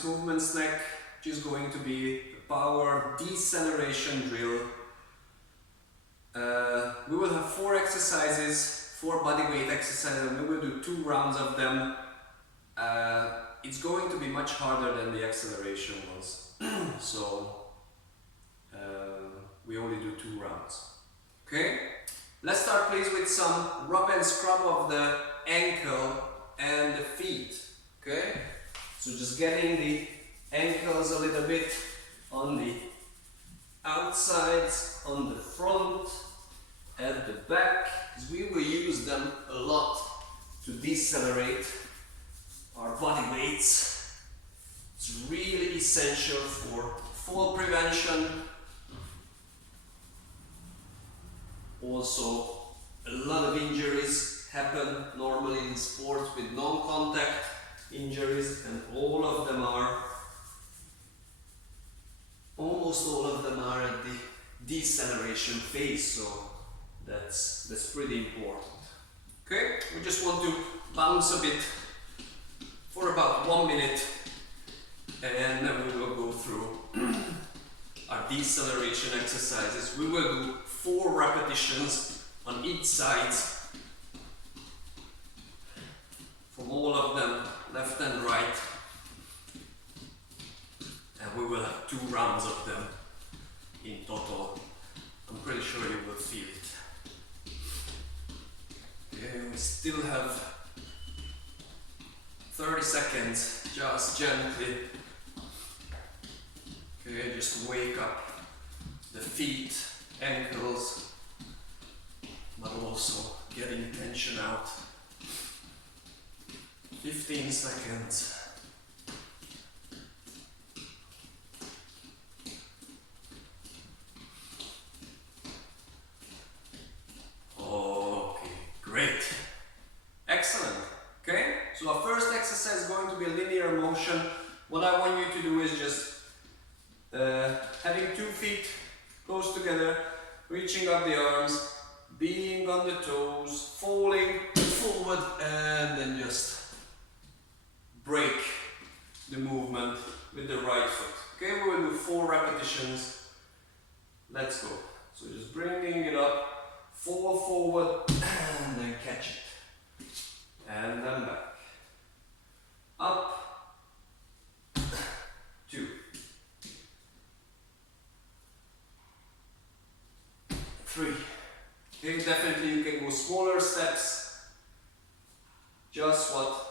this movement snack, which is going to be a power deceleration drill. We will have 4 exercises, 4 body weight exercises, and we will do 2 rounds of them. It's going to be much harder than the acceleration was, so we only do 2 rounds. Okay? Let's start please with some rub and scrub of the ankle and the feet. Okay? So just getting the ankles a little bit on the outsides, on the front, at the back, because we will use them a lot to decelerate our body weights. It's really essential for fall prevention. Also, a lot of injuries happen normally in sports with non-contact injuries, and all of them are, almost all of them are at the deceleration phase, so that's pretty important. Okay, we just want to bounce a bit for about 1 minute, and then we will go through our deceleration exercises. We will do 4 repetitions on each side from all of them, left and right, and we will have 2 rounds of them in total. I'm pretty sure you will feel it. Okay, we still have 30 seconds, just gently. Okay, just wake up the feet, ankles, but also getting tension out. 15 seconds. Okay, great. Excellent. Okay, so our first exercise is going to be a linear motion. What I want you to do is just having 2 feet close together, reaching up the arms, being on the toes, falling forward, and then just break the movement with the right foot. Okay, we will do 4 repetitions. Let's go. So just bringing it up, fall forward, and then catch it. And then back. Up, 2, 3. Okay, definitely you can go smaller steps, just what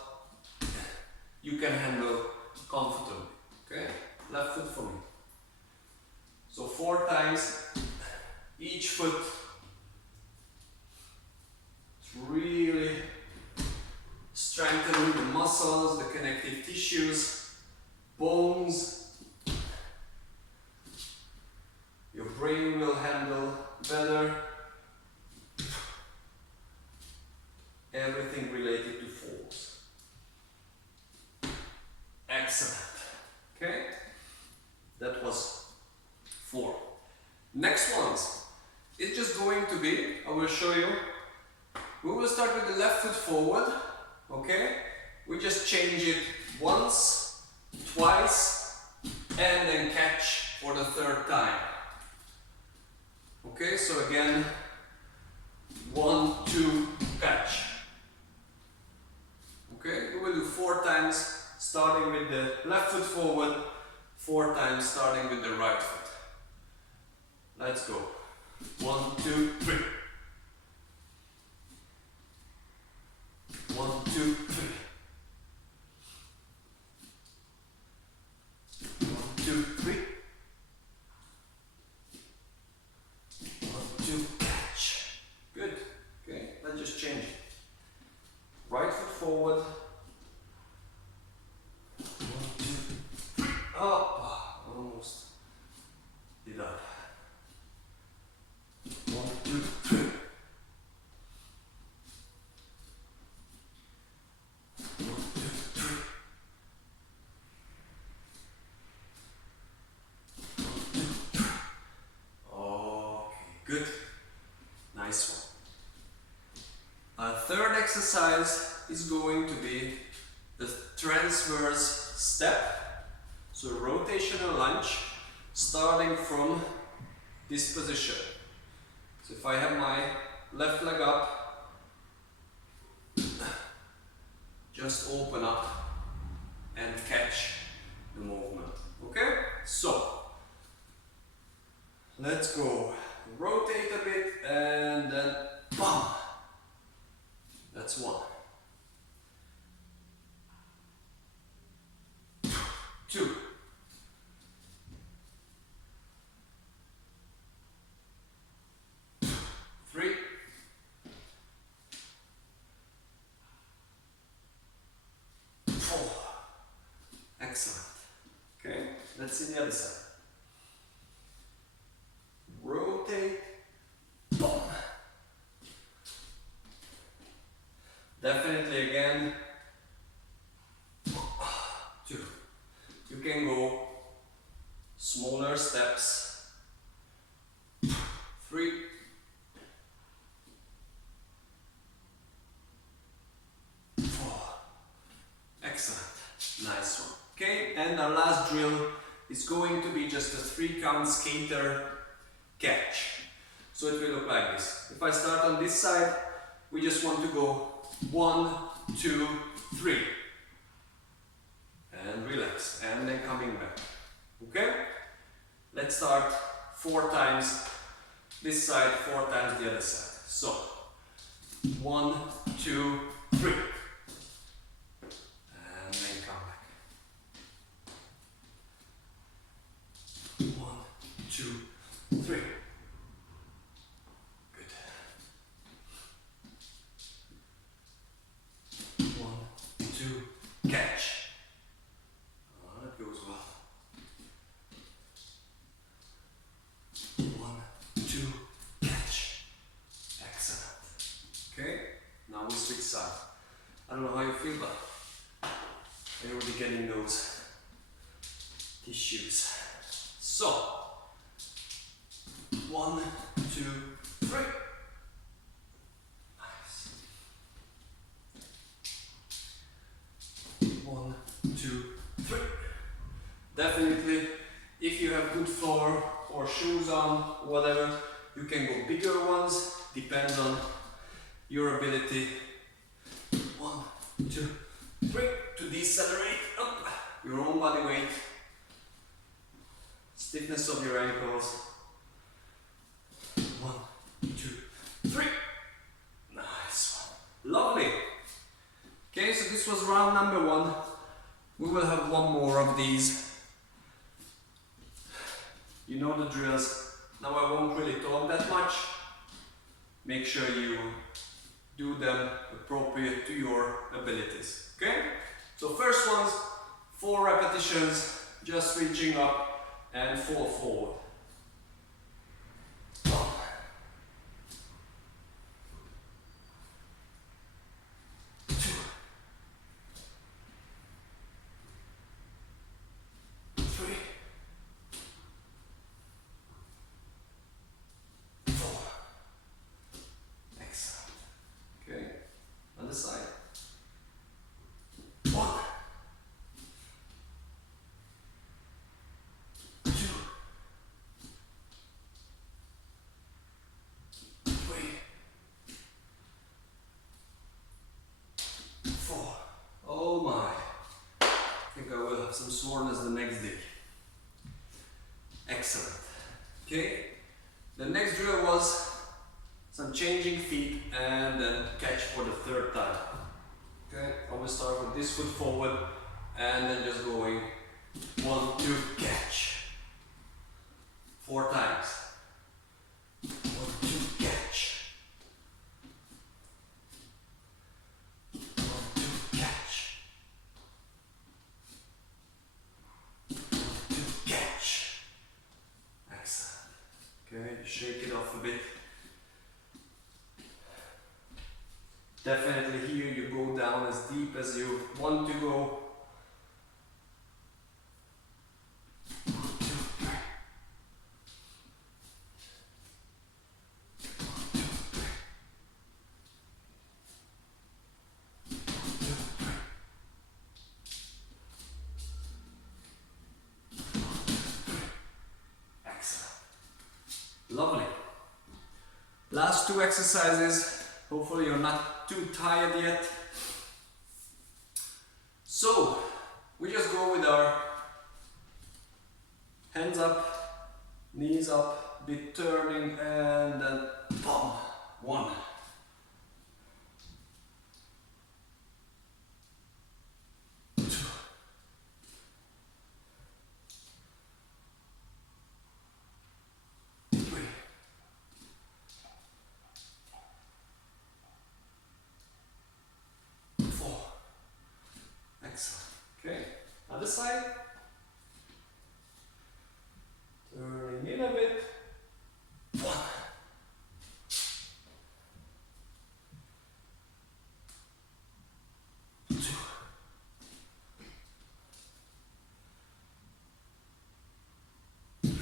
you can handle comfortably. Okay, left foot for me. So 4 times, each foot. It's really strengthening the muscles, the connective tissues, bones. Your brain will handle better everything related to falls. Excellent. Okay, that was 4. Next ones, it's just going to be, I will show you. We will start with the left foot forward. Okay, we just change it once, twice, and then catch for the 3rd time. Okay, so again, 1, 2, catch. Okay, we will do 4 times, starting with the left foot forward, 4 times starting with the right foot. Let's go. 1, 2, 3. 1, 2, 3. 1, 2, 3. 1, 2, catch. Good. Okay, let's just change it. Right foot forward. 1, 2, 3. Up. Almost did up. 1, 2, 3. 1, 2, 3. 1, 2, 3. Okay, good. Nice one. Our 3rd exercise is going to be the transverse step. So rotational lunge, starting from this position. So if I have my left leg up, just open up and catch the movement. Okay? So let's go. Rotate a bit and then bam. That's one. 2. 3. 4. Excellent. Okay, let's see the other side. Rotate. Boom. Definitely again. 2. You can go smaller steps. 3. 4. Excellent. Nice one. Okay, and our last drill is going to be just a 3-count skater catch. So it will look like this. If I start on this side, we just want to go 1, 2, 3. And relax, and then coming back. Okay? Let's start 4 times this side, 4 times the other side. So 1, 2, 3. And then come back. 1, 2, 3. Good. 1, 2, catch. Oh, that goes well. 1, 2, catch. Excellent. Okay, now we switch side. I don't know how you feel, but you're already getting those tissues. So, 1, 2, 3. Nice. 1, 2, 3. Definitely, if you have good floor or shoes on, whatever, you can go bigger ones, depends on your ability. 1, 2, 3, to decelerate up your own body weight, stiffness of your ankles. 1, 2, 3. Nice one. Lovely. Okay, so this was round number 1. We will have one more of these. You know the drills. Now I won't really talk that much. Make sure you do them appropriate to your abilities. Okay? So first one's 4 repetitions, just reaching up and fall forward. 1. 2. 3. 4. Excellent. Okay, other side. 1. 2. 3. 4. Oh my. I think I will have some soreness the next day. Excellent. Okay, the next drill was some changing feet and then catch for the 3rd time. Okay, I will start with this foot forward and then just going 1, 2, catch. 4 times. 1, 2, catch. 1, 2, catch. 1, 2, catch. Excellent. Okay, shake it off a bit. Definitely here you go down as deep as you want to go. 1, 2, 3. 1, 2, 3. 1, 2, 3. Last two exercises. Hopefully you're not too tired yet. So we just go with our hands up, knees up, bit turning, and then boom. 1. 2. 3. 4. Excellent. Okay, other side. Turning in a bit. 1. 2. 3.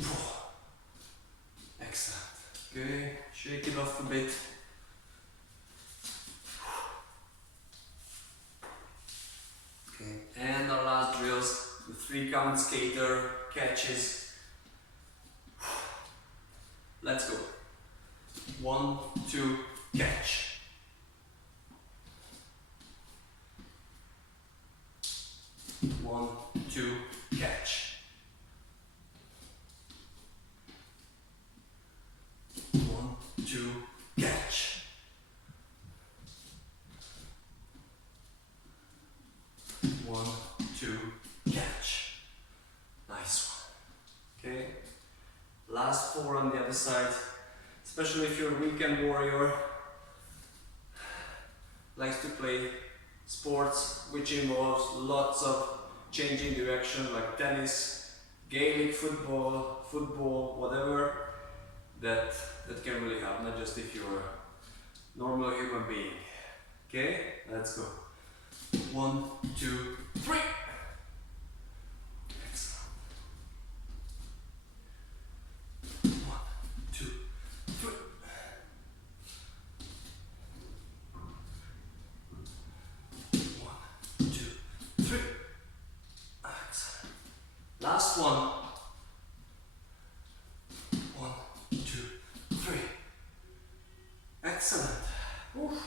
4. Excellent. Okay, shake it off a bit. Okay, and our last drills, the 3-count skater catches. Let's go. 1, 2, catch. 1, 2, catch. 1, 2, catch. 1, 2, catch. Nice one. Okay. Last 4 on the other side. Especially if you're a weekend warrior, likes to play sports which involves lots of changing direction, like tennis, Gaelic football, whatever, that can really help, not just if you're a normal human being. Okay, let's go. 1, 2, 3. Excellent. 1, 2, 3. 1, 2, 3. Excellent. Last one. 1, 2, 3. Excellent. Oof.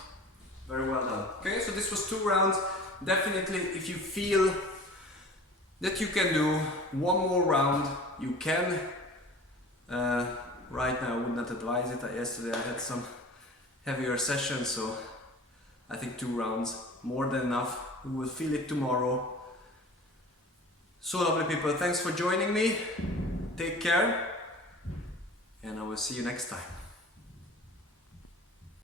Very well done. Okay, so this was 2 rounds. Definitely, if you feel that you can do one more round, you can. Right now I would not advise it. Yesterday I had some heavier sessions, so I think 2 rounds more than enough. We will feel it tomorrow. So lovely people, thanks for joining me. Take care, and I will see you next time.